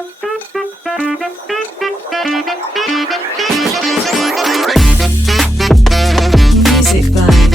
Music vibe.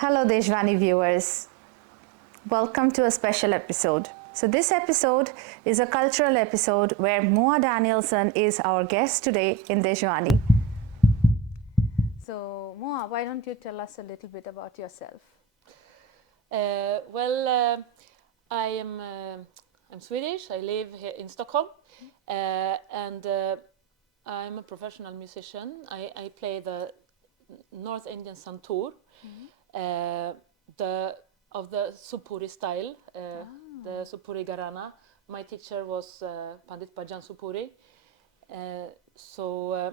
Hello Deshvaani viewers, welcome to a special episode. So this episode is a cultural episode where Moa Danielson is our guest today in Deshvaani. So Moa, why don't you tell us a little bit about yourself? I'm Swedish. I live here in Stockholm, and I'm a professional musician. I play the North Indian Santoor. Of the Sapoori style, the Sapoori Gharana. My teacher was Pandit Bhajan Sapoori, so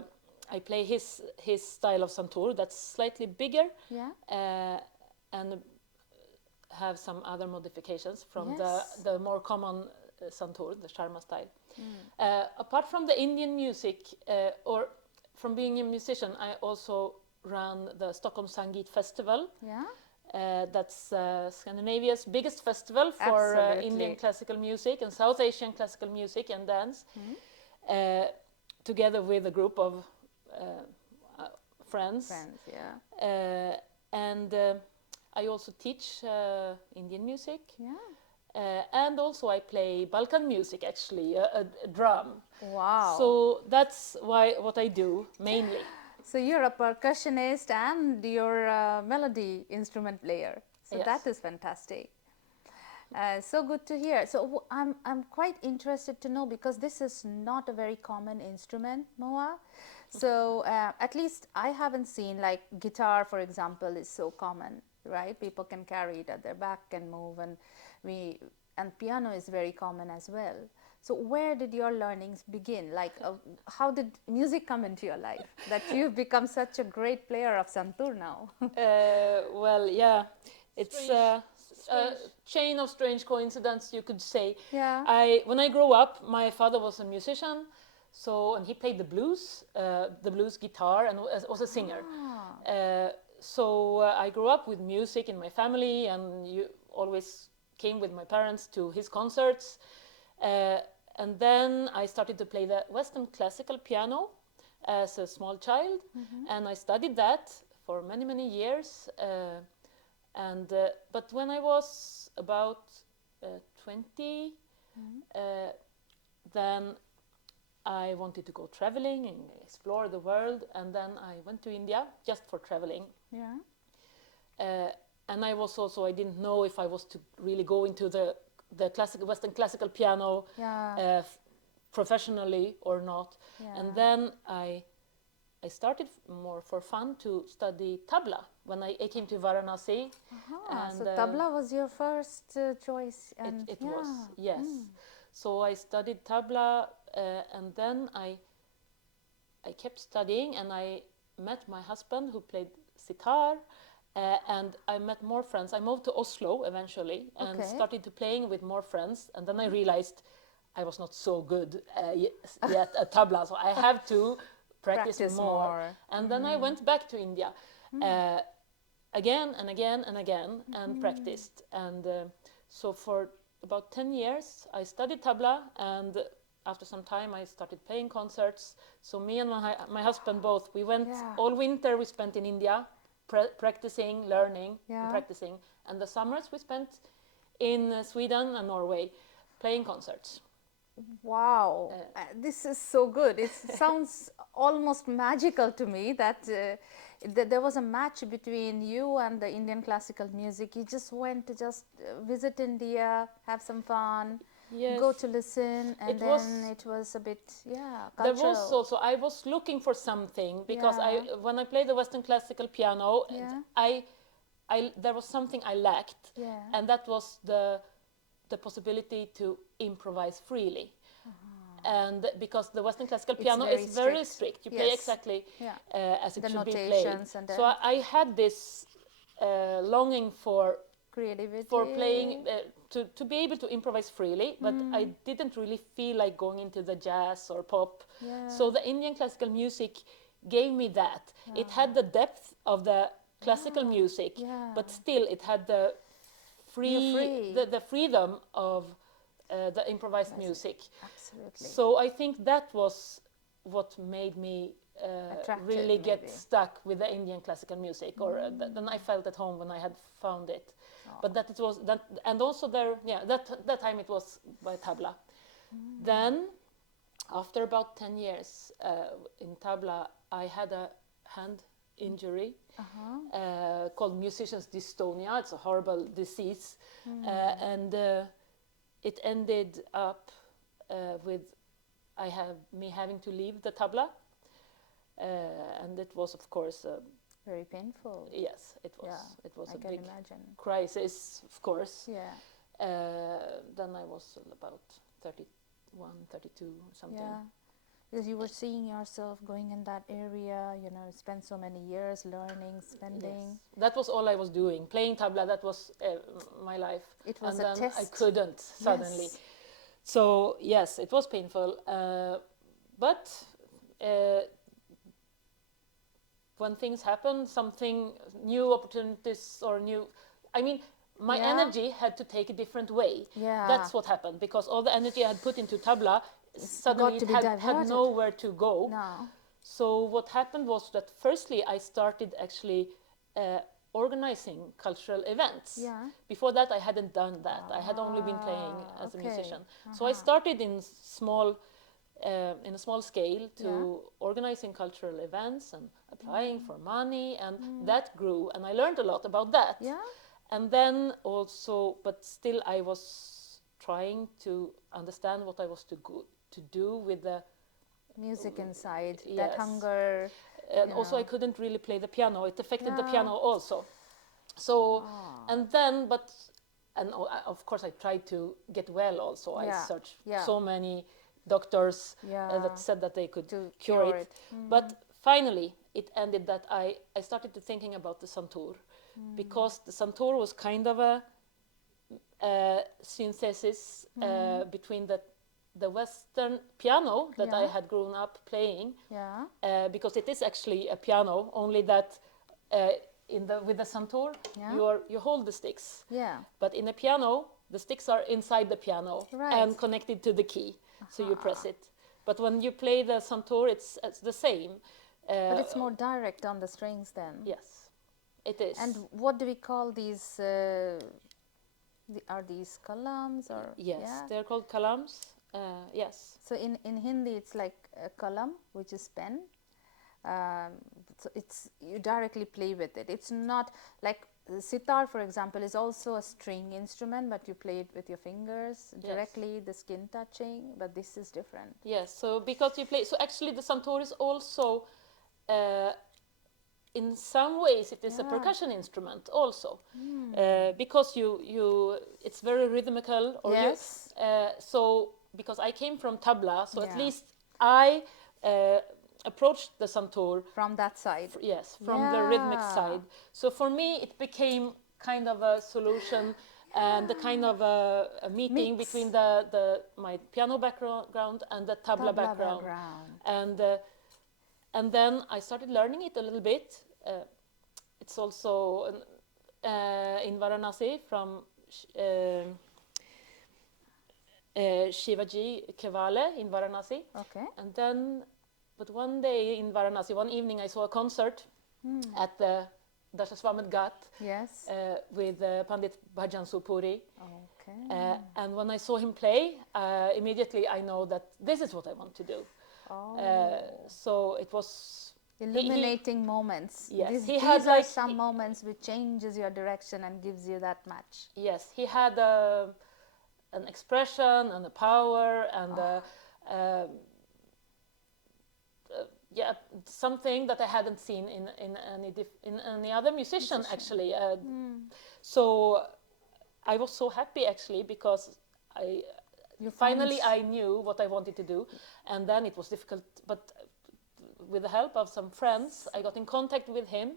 I play his style of Santoor. That's slightly bigger, and have some other modifications from the more common Santoor, the Sharma style. Apart from the Indian music, or from being a musician, I also ran the Stockholm Sangeet Festival. That's Scandinavia's biggest festival for Indian classical music and South Asian classical music and dance, together with a group of friends. And I also teach Indian music. And also I play Balkan music, actually, a drum. Wow. So that's what I do mainly. So you're a percussionist and you're a melody instrument player. So that is fantastic. So good to hear. So I'm quite interested to know, because this is not a very common instrument, Moa. So at least I haven't seen, like guitar, for example, is so common, right? People can carry it at their back and move, and piano is very common as well. So where did your learnings begin? Like, how did music come into your life that you've become such a great player of Santoor now? It's a chain of strange coincidence, you could say. Yeah. When I grew up, my father was a musician, and he played the blues guitar, and was a singer. So I grew up with music in my family, and you always came with my parents to his concerts. And then I started to play the Western classical piano as a small child, and I studied that for many, many years. But when I was about 20, then I wanted to go traveling and explore the world, and then I went to India just for traveling. And I didn't know if I was to really go into the Western classical piano professionally or not. And then I started more for fun to study Tabla when I came to Varanasi. So Tabla was your first choice? And it was, yes. So I studied Tabla, and then I kept studying, and I met my husband who played sitar. And I met more friends. I moved to Oslo eventually and started to playing with more friends. And then I realized I was not so good yet at tabla, so I have to practice more. And then I went back to India again and again and again and practiced. And so for about 10 years I studied tabla, and after some time I started playing concerts. So me and my husband both, we went all winter, we spent in India practicing, learning, and practicing. And the summers we spent in Sweden and Norway playing concerts. Wow, this is so good. It sounds almost magical to me that there was a match between you and the Indian classical music. You just went to just visit India, have some fun, go Yes, to listen, and it then was. it was a bit, yeah, There was cultural. also, I was looking for something because Yeah, when I played the Western classical piano, yeah, there was something I lacked, yeah. and that was the possibility to improvise freely. And because the Western classical It's piano is very very strict. strict, you play Yes, exactly yeah. as it The should be played. notations and So the I had this longing for playing creativity. to be able to improvise freely, but I didn't really feel like going into the jazz or pop. Yeah, So the Indian classical music gave me that. It had the depth of the classical yeah, music, yeah. but still it had the You're free free. the freedom of the improvised That's it. music. Absolutely. So I think that was what made me Attracted, really get maybe. stuck with the Indian classical music, or then I felt at home when I had found it. But that it was that, and also there, yeah, that time it was by Tabla. Then, after about 10 years in Tabla, I had a hand injury called musician's dystonia. It's a horrible disease, and it ended up with me having to leave the tabla, and it was, of course, Very painful. yes, Yeah, it was I a can big imagine. crisis, of course. Yeah, Then I was about 31, 32, something. yeah. Because you were seeing yourself going in that area, you know, spend so many years learning, spending. Yes, that was all I was doing. Playing tabla, that was my life. It was And a then I test. couldn't suddenly. Yes. So, yes, it was painful. But when things happen, something, new opportunities or new. I mean, my Yeah. energy had to take a different way. Yeah. That's what happened, because all the energy I had put into tabla, It's suddenly got to it be had diverted. nowhere to go. No. So what happened was that firstly I started actually organizing cultural events. Yeah. Before that I hadn't done that. I had only been playing as a Okay. musician. So I started in a small scale to Yeah. organizing cultural events and applying for money, and that grew, and I learned a lot about that. Yeah. And then also, but still I was trying to understand what I was to do with the Music inside, that yes. hunger. And you also I know. couldn't really play the piano. It affected the Yeah. piano also. So, Ah. and then, and of course I tried to get well also. I Yeah. searched Yeah. so many doctors Yeah. that said that they could To cure cure it. it. But finally it ended that I started to thinking about the Santoor, because the Santoor was kind of a synthesis between the Western piano that I Yeah. had grown up playing, Yeah. because it is actually a piano, only that with the Santoor Yeah. you hold the sticks, Yeah. but in a piano the sticks are inside the piano Right. and connected to the key, so you press it. But when you play the Santoor, it's the same. But it's more direct on the strings then. Yes, it is. And what do we call these? Are these kalams or? Yes, Yeah. they're called kalams. Yes. So in Hindi it's like a kalam, which is pen. So it's you directly play with it. It's not like sitar, for example, is also a string instrument, but you play it with your fingers directly, the skin touching. But this is different. Yes. So because you play, so actually the Santoor is also, in some ways, it is a percussion instrument also, because it's very rhythmical. Or Yes. so because I came from tabla, so at Yeah. least I approached the Santoor From that side. yes, from the rhythmic side. So for me, it became kind of a solution and a kind of a meeting Mix. between my piano background and the tabla background. And then I started learning it a little bit. It's also in Varanasi from Shivaji Kevale in Varanasi. Okay. And then, but one day in Varanasi, one evening I saw a concert at the Deshvaani Ghat Yes. with Pandit Bhajan Sapoori. Okay. And when I saw him play, immediately I know that this is what I want to do. So it was illuminating moments. Yes, These are some moments which changes your direction and gives you that match. Yes, he had an expression and a power and yeah, something that I hadn't seen in any other musician actually. So I was so happy actually because finally I knew what I wanted to do, and then it was difficult, but with the help of some friends I got in contact with him,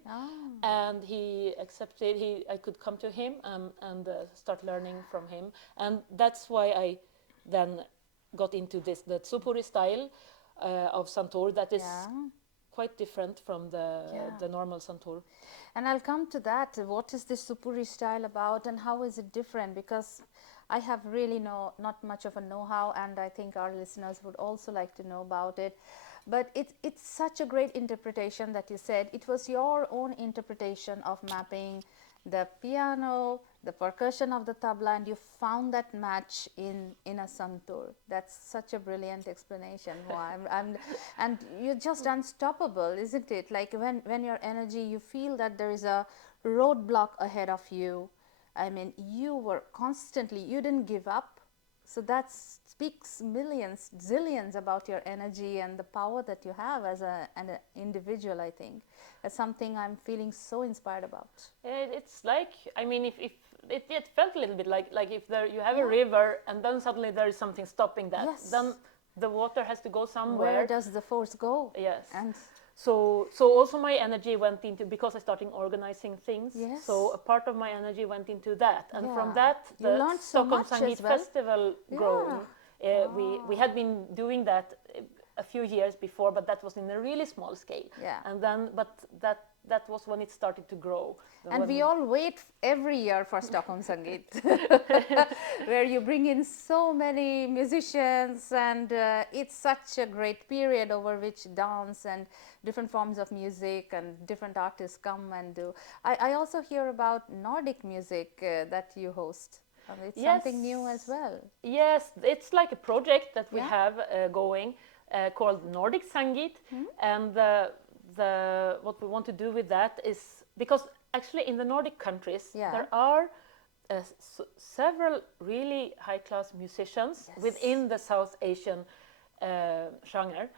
and he accepted I could come to him and start learning from him, and that's why I then got into the Sapoori style of Santoor that is quite different from the normal Santoor. And I'll come to that. What is this Sapoori style about and how is it different? Because I have really not much of a know-how, and I think our listeners would also like to know about it. But it's such a great interpretation that you said. It was your own interpretation of mapping the piano, the percussion of the tabla, and you found that match in a Santoor. That's such a brilliant explanation. And you're just unstoppable, isn't it? Like when your energy, you feel that there is a roadblock ahead of you. I mean, you were constantly, you didn't give up. So that speaks millions, zillions about your energy and the power that you have as an individual, I think. That's something I'm feeling so inspired about. It's like, I mean, if it felt a little bit like if you have a river and then suddenly there is something stopping that, then the water has to go somewhere. Where does the force go? Yes. And so also my energy went into, because I started organizing things, yes. So a part of my energy went into that, and from that the Stockholm Sangeet Festival grew. We had been doing that a few years before, but that was in a really small scale. And then, but that was when it started to grow. And we all wait every year for Stockholm Sangeet, where you bring in so many musicians, and it's such a great period over which dance and different forms of music and different artists come and do. I also hear about Nordic music that you host. It's something new as well. Yes, it's like a project that we have going called Nordic Sangeet, and what we want to do with that is, because actually in the Nordic countries there are several really high-class musicians within the South Asian genre.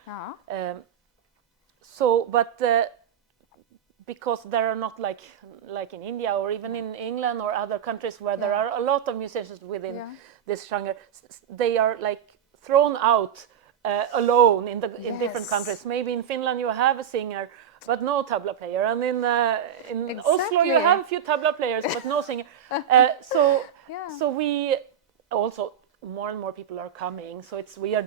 But because there are not like in India or even in England or other countries where there are a lot of musicians within this genre, they are like thrown out alone in different countries. Maybe in Finland you have a singer but no tabla player, and in Oslo you have a few tabla players but no singer. So we also, more and more people are coming, so we are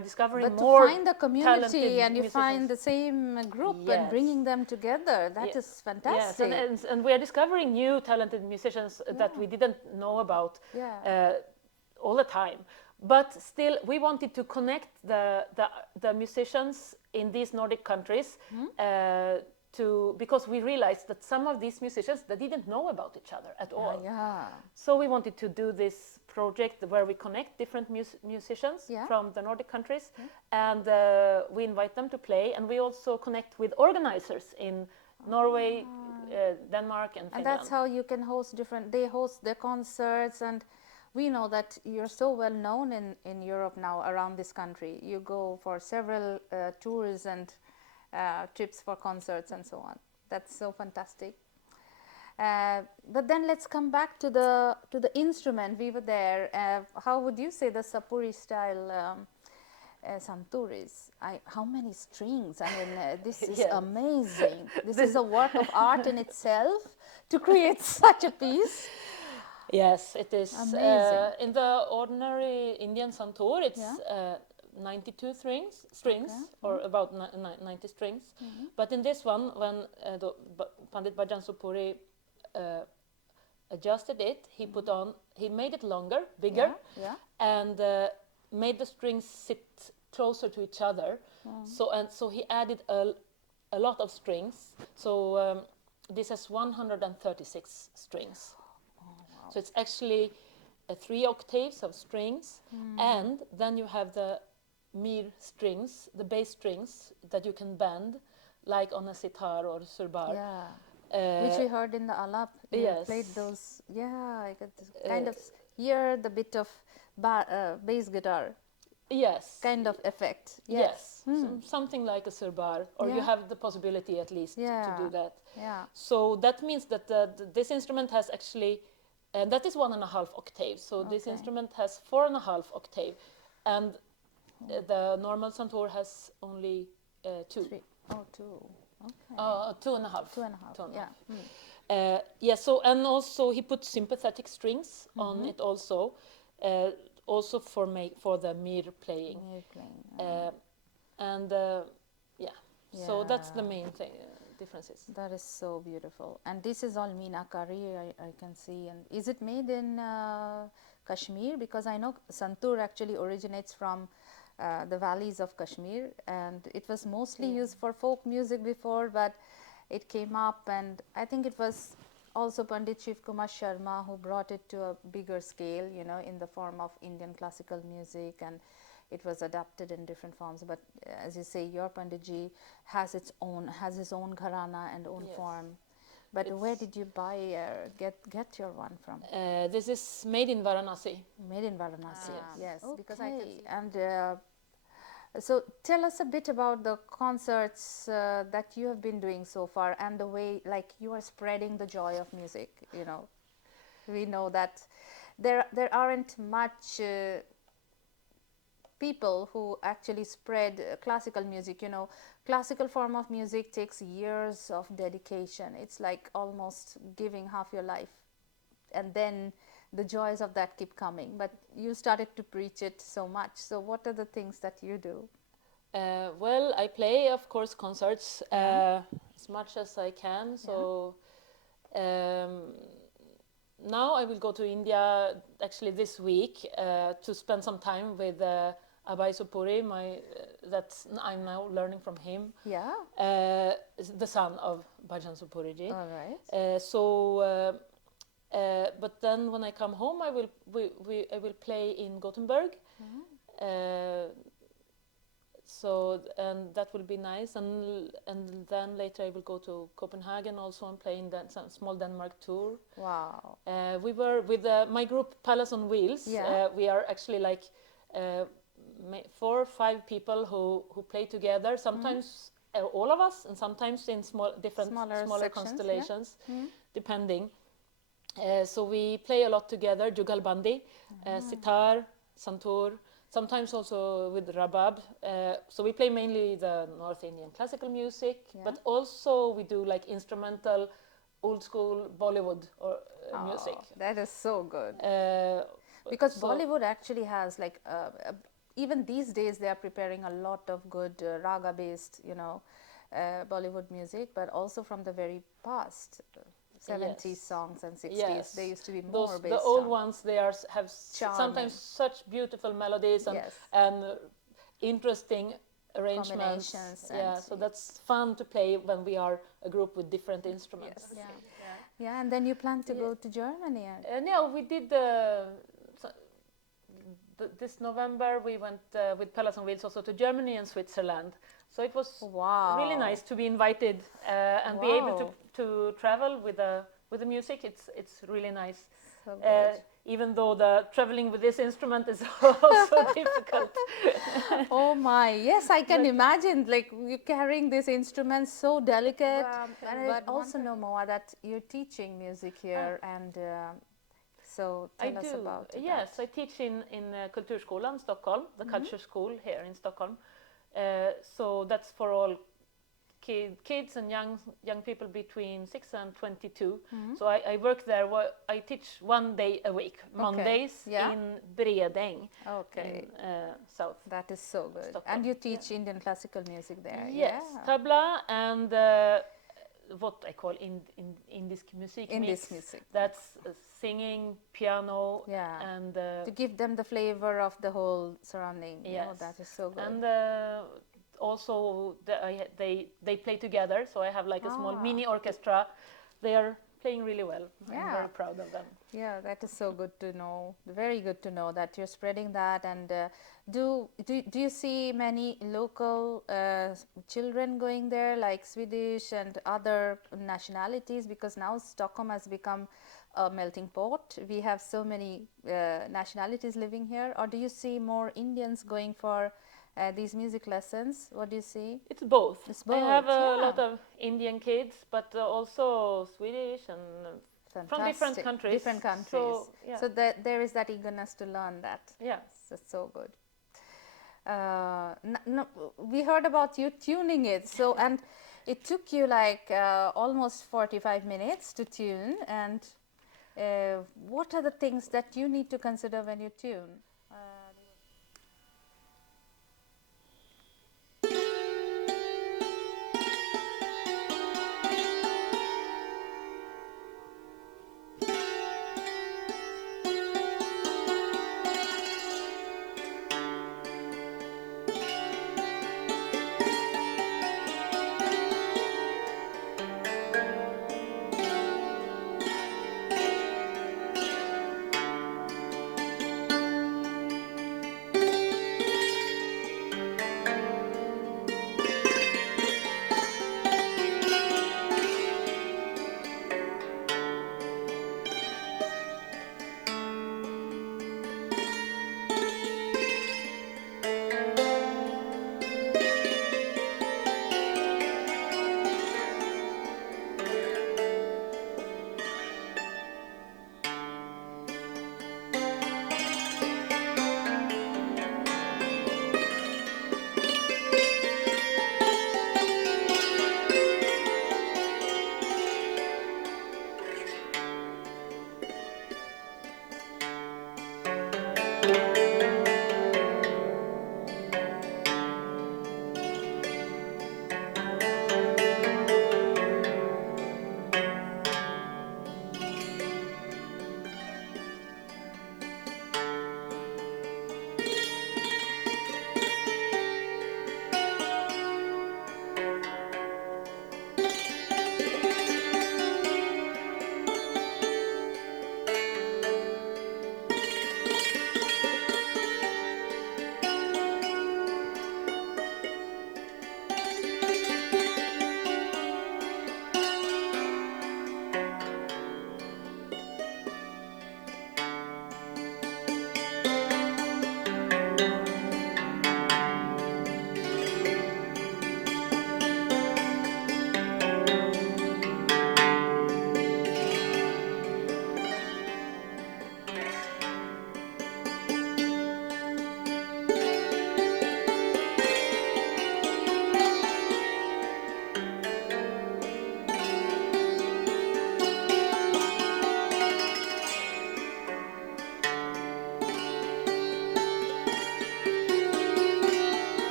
discovering more. But to find the community and you find the same group and bringing them together, that is fantastic. Yes, and we are discovering new talented musicians that we didn't know about all the time. But still, we wanted to connect the musicians in these Nordic countries because we realized that some of these musicians, they didn't know about each other at all. So we wanted to do this project where we connect different musicians from the Nordic countries, and we invite them to play, and we also connect with organizers in Norway, Denmark, and Finland. And that's how you can host they host their concerts, and we know that you're so well known in Europe now around this country. You go for several tours and trips for concerts and so on. That's so fantastic. But then let's come back to the instrument. We were there. How would you say the Sapoori style Santoor is? How many strings? I mean, this is amazing. This is a work of art in itself to create such a piece. Yes, it is. Amazing. In the ordinary Indian Santoor, it's 92 strings, or about 90 strings. But in this one, when Pandit Bhajan Sapoori adjusted it, he made it longer, bigger, and made the strings sit closer to each other. So he added a lot of strings. So this has 136 strings. So it's actually 3 octaves of strings, and then you have the mir strings, the bass strings that you can bend, like on a sitar or surbar. Yeah. Which we heard in the alap. You Yes. played those. Yeah, I could kind of hear the bit of bass guitar Yes. kind of effect. Yes. Something like a surbar, or you Yeah. have the possibility at least to do that. Yeah. So that means that this instrument has actually, that is 1.5 octaves. So this Okay. instrument has 4.5 octave, and the normal Santoor has only 2. 3. Oh, 2. Okay. 2.5. 2.5. Yeah. Yeah. So, and also he put sympathetic strings on it also, also for the mir playing. Mir playing. And yeah. So that's the main thing. Differences. That is so beautiful. And this is all meenakari, I can see. And is it made in Kashmir? Because I know Santoor actually originates from the valleys of Kashmir, and it was mostly used for folk music before, but it came up, and I think it was also Pandit Shiv Kumar Sharma who brought it to a bigger scale, you know, in the form of Indian classical music, and it was adapted in different forms. But as you say, your Panditji has his own gharana and own form. But where did you buy get your one from? This is made in Varanasi. Made in Varanasi. Yes, Okay. because I can see. And so tell us a bit about the concerts that you have been doing so far, and the way like you are spreading the joy of music. You know, we know that there aren't much people who actually spread classical music. You know, classical form of music takes years of dedication. It's like almost giving half your life, and then the joys of that keep coming. But you started to preach it so much. So what are the things that you do? Well, I play, of course, concerts as much as I can. So now I will go to India actually this week to spend some time with Abhay Sapoori, that's I'm now learning from him. Yeah. The son of Bhajan Sapoori ji. All right. But then when I come home, I will play in Gothenburg. So and that will be nice, and then later I will go to Copenhagen also and play in some small Denmark tour. Wow. We were with my group Palace on Wheels. Yeah. We are actually like 4 or 5 people who play together. Sometimes all of us, and sometimes in smaller sections, constellations, depending. So we play a lot together. Jugalbandi, sitar, santoor. Sometimes also with rabab. So we play mainly the North Indian classical music, but also we do like instrumental, old school Bollywood or music. That is so good. Because Bollywood actually has like, even these days they are preparing a lot of good raga based, you know, Bollywood music, but also from the very past. 70s songs and 60s, they used to be more based the old on ones, they have sometimes such beautiful melodies and interesting arrangements. So that's fun to play when we are a group with different instruments. Yeah, and then you plan to go to Germany. No, we did this November we went with Palace on Wheels also to Germany and Switzerland. So it was really nice to be invited and be able to travel with the music. It's really nice. So good. Even though the traveling with this instrument is also difficult. Oh my, yes, I can imagine, like you carrying this instrument so delicate. And I also know, Moa, that you're teaching music here, and so tell us about it. Yes, I teach in Kulturskolan, Stockholm, the culture school here in Stockholm. So that's for all kids and young people between 6 and 22. So I work there. I teach 1 day a week, Mondays in Bredäng, in south. That is so good. Stockholm. And you teach Indian classical music there. Yes, tabla and what I call Indisk music. Indisk music. That's singing, piano, and to give them the flavor of the whole surrounding. Yes, that is so good. And also they play together. So I have like a small mini orchestra. They are playing really well. I'm Yeah. very proud of them. Yeah, that is so good to know. Very good to know that you're spreading that. And do you see many local children going there, like Swedish and other nationalities? Because now Stockholm has become a melting pot. We have so many nationalities living here. Or do you see more Indians going for these music lessons? What do you see? It's both. It's I have both, a yeah. lot of Indian kids, but also Swedish and from different Fantastic. countries. Different countries. So, yeah. So that there is that eagerness to learn that. Yeah. So good. No, we heard about you tuning it. So and it took you like almost 45 minutes to tune. And what are the things that you need to consider when you tune?